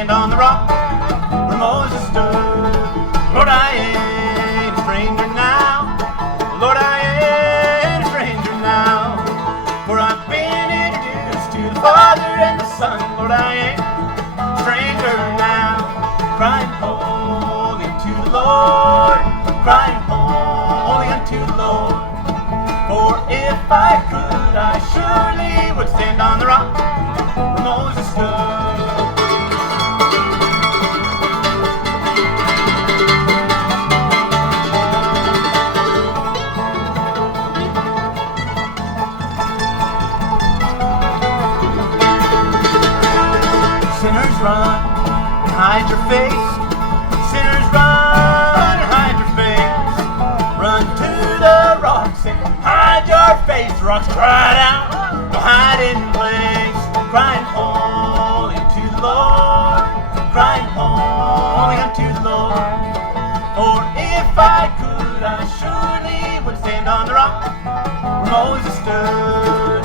stand on the rock where Moses stood. Lord, I ain't a stranger now. Lord, I ain't a stranger now. For I've been introduced to the Father and the Son. Lord, I ain't a stranger now. Crying holy unto the Lord, crying holy unto the Lord. For if I could, I surely would stand on the rock where Moses stood. Sinners run and hide your face. Sinners run and hide your face. Run to the rocks and hide your face. The rocks cried out, no hiding place. Crying holy unto the Lord, crying holy unto the Lord. For if I could, I surely would stand on the rock where Moses stood.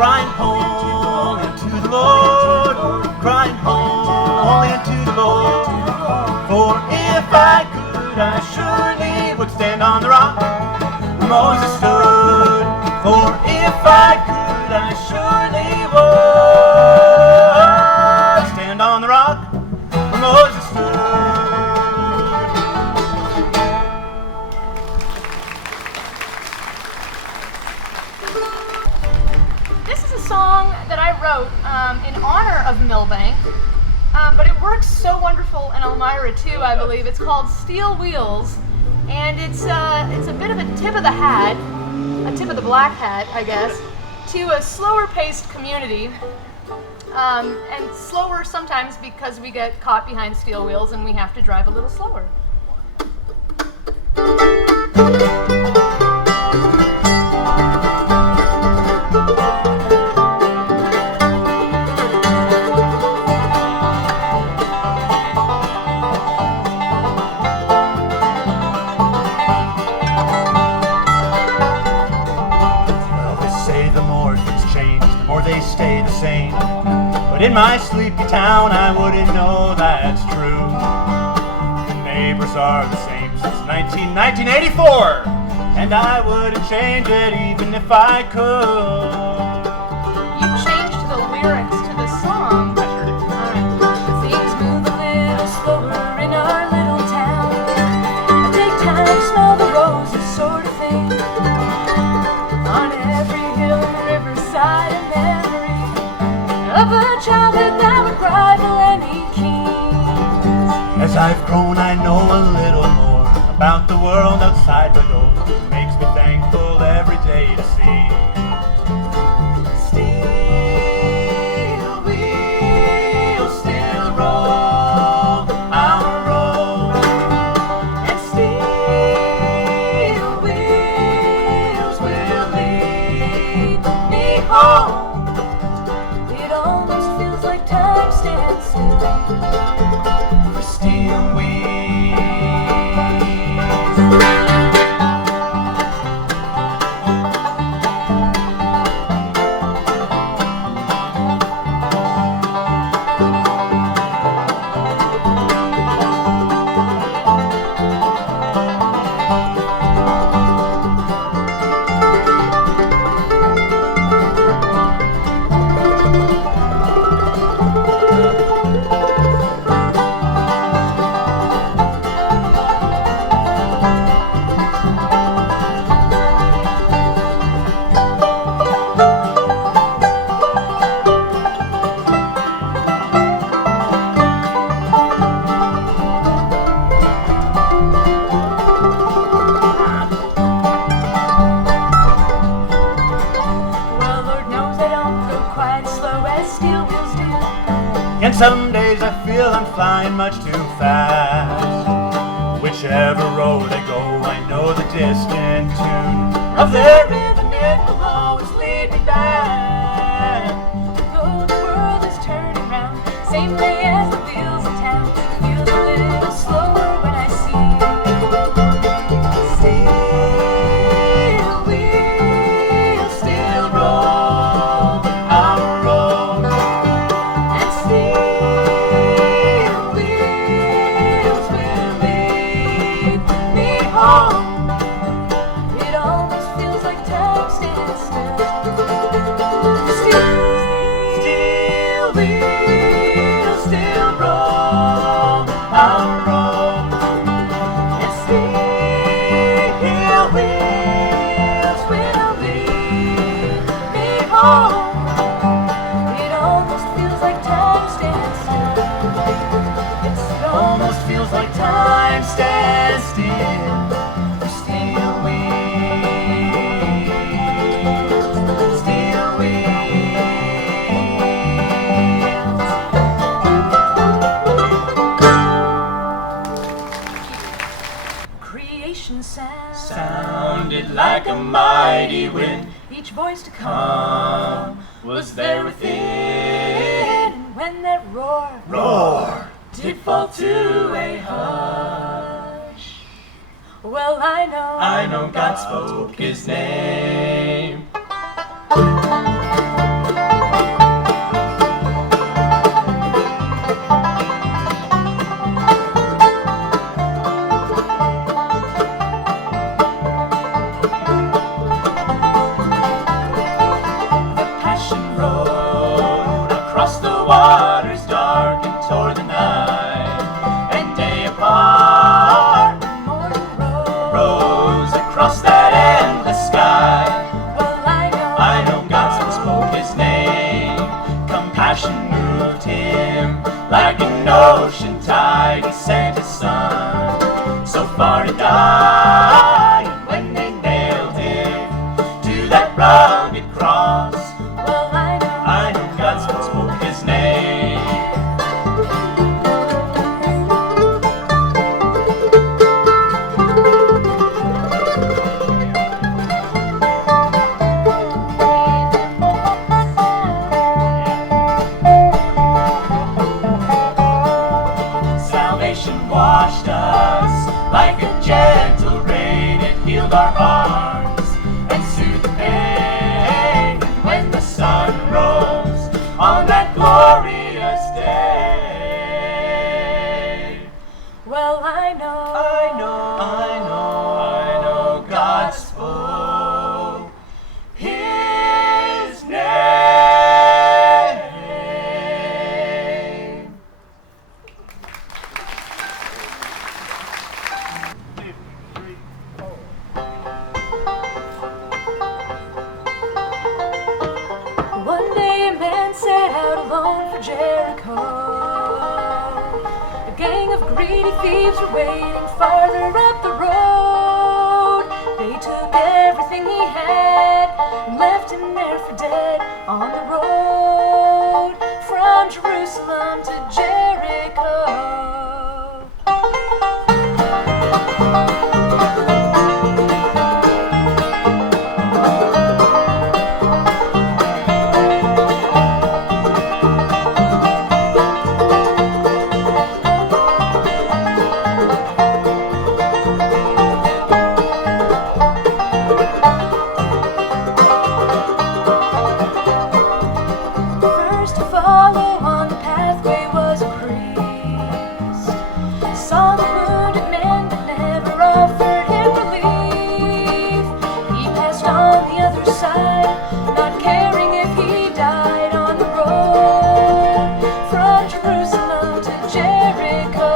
Crying holy unto the Lord, crying holy unto the Lord. For if I could, I surely would stand on the rock where Moses stood. For if I could, I surely would stand on the rock where Moses stood. This is a song that I wrote in honor of Millbank, but it works so wonderful in Elmira too, I believe. It's called Steel Wheels, and it's a bit of a tip of the hat, a tip of the black hat, I guess, to a slower paced community, and slower sometimes because we get caught behind steel wheels and we have to drive a little slower. They stay the same, but in my sleepy town I wouldn't know that's true. The neighbors are the same since 1984, and I wouldn't change it even if I could. You changed the lyrics to the song. I sure did. Things move a little slower in our little town. I take time to smell the roses, sort of thing. On every hill and riverside, a memory of a childhood that would rival any king. As I've grown, I know a little more about the world outside my door. It makes me thankful every day to see. Steel wheels still roll our road, and steel wheels will lead me home. It almost feels like time stands still For steel wheels. And some days I feel I'm flying much too fast. Whichever road I go, I know the distant tune of their rhythm, it will always lead me back. Though the world is turning round, same way as the wheels in town, It almost feels like time stands still. It almost feels like time stands still. For steel wheels, steel wheels. Creation sounded like a mighty wind. Each voice to come was there within. And when that roar did fall to a hush, well, I know God spoke his name. Waters dark and tore the night, and day apart, the morning rose across that endless sky. Well, I know God spoke his name. Compassion moved him like an ocean tide. He sent his son so far to die, and when they nailed him to that rugged cross, well, I know God spoke his name. Salvation washed us like a gentle rain. It healed our hearts and soothed the pain. And when the sun rose on that glorious day, well, I know God spoke his name. One day a man set out alone for Jericho. A gang of greedy thieves were waiting farther up the road. They took everything he had and left him there for dead on the road from Jerusalem to Jericho. First to follow on the pathway was a priest. Saw the wounded man but never offered him relief. He passed on the other side, not caring if he died on the road from Jerusalem to Jericho.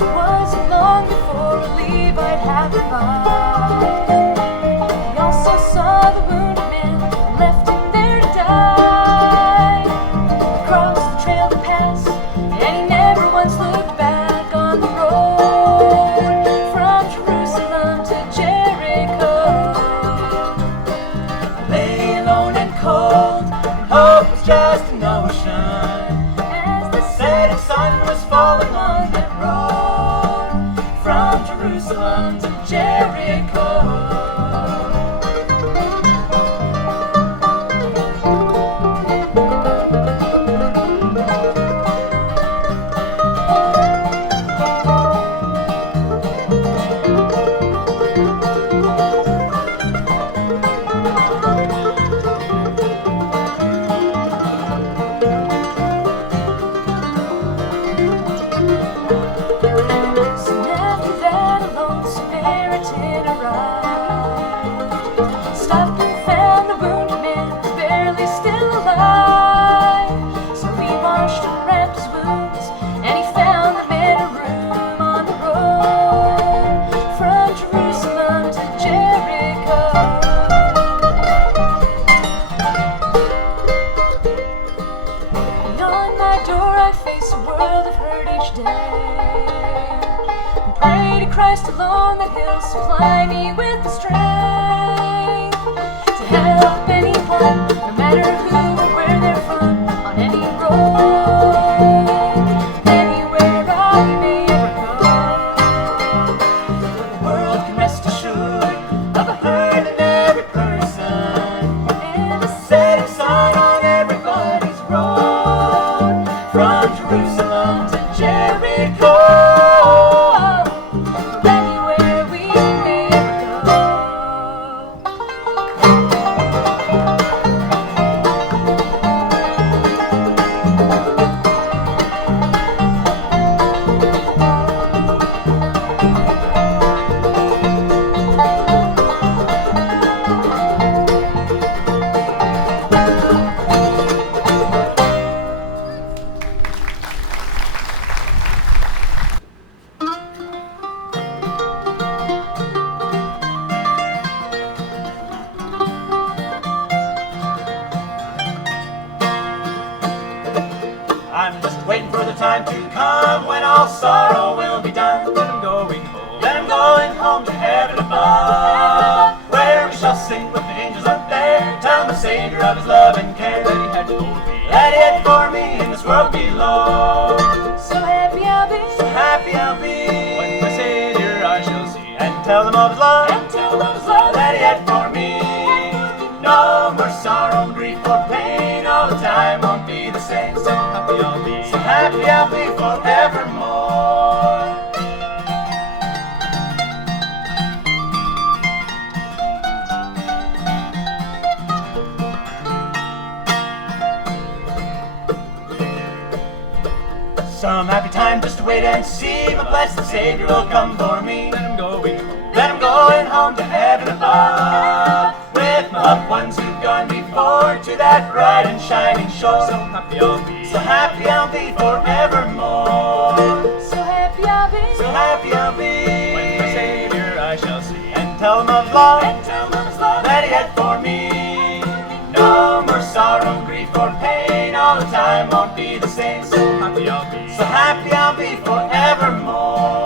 It wasn't long before a Levite happened by. He also saw the wounded man and left him there to die. Crossed the trail to pass, and he never once looked back on the road from Jerusalem to Jericho. Lay alone and cold, and hope was just an ocean as the setting sun was falling on that road from Jerusalem to Jericho. Christ alone that He'll supply me with the strength to help anyone, no matter who or where they're from, on any road, anywhere I may ever go. The world can rest assured of a herd in every person, and a setting sign on everybody's road, from Jerusalem to Jericho. I'm just waiting for the time to come when all sorrow will be done. Then I'm going home. Then I'm going home to heaven above, where we shall sing with the angels up there, tell the Savior of His love and care that He had for me, that He had for me in this world below. So happy I'll be, so happy I'll be, when my Savior I shall see, and tell them of His love, and tell them of His love that He had for me. No more sorrow, grief, or pain, all the time won't be the same. So happy I'll be, so happy I'll be forevermore. Some happy time just to wait and see, my blessed Savior will come for me. Then I'm going home, then I'm going home to heaven above, with my loved ones who've gone before, to that bright and shining shore. So happy I'll be, so happy I'll be forevermore. So happy I'll be, so happy I'll be, when my Savior I shall see, and tell Him of love, and tell Him of His love that He had for me. No more sorrow, grief, or pain, all the time won't be the same. So happy I'll be, so happy I'll be forevermore.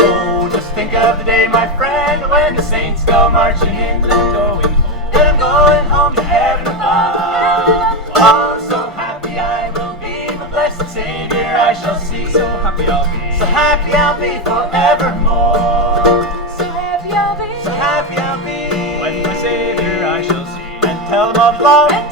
Oh, just think of the day, my friend, when the saints go marching in. Then I'm going home, then I'm going home to heaven above. Oh, so happy I will be, my blessed Savior I shall see. So happy I'll be, so happy I'll be forevermore. So happy I'll be, so happy I'll be, when my Savior I shall see, and tell Him of love, and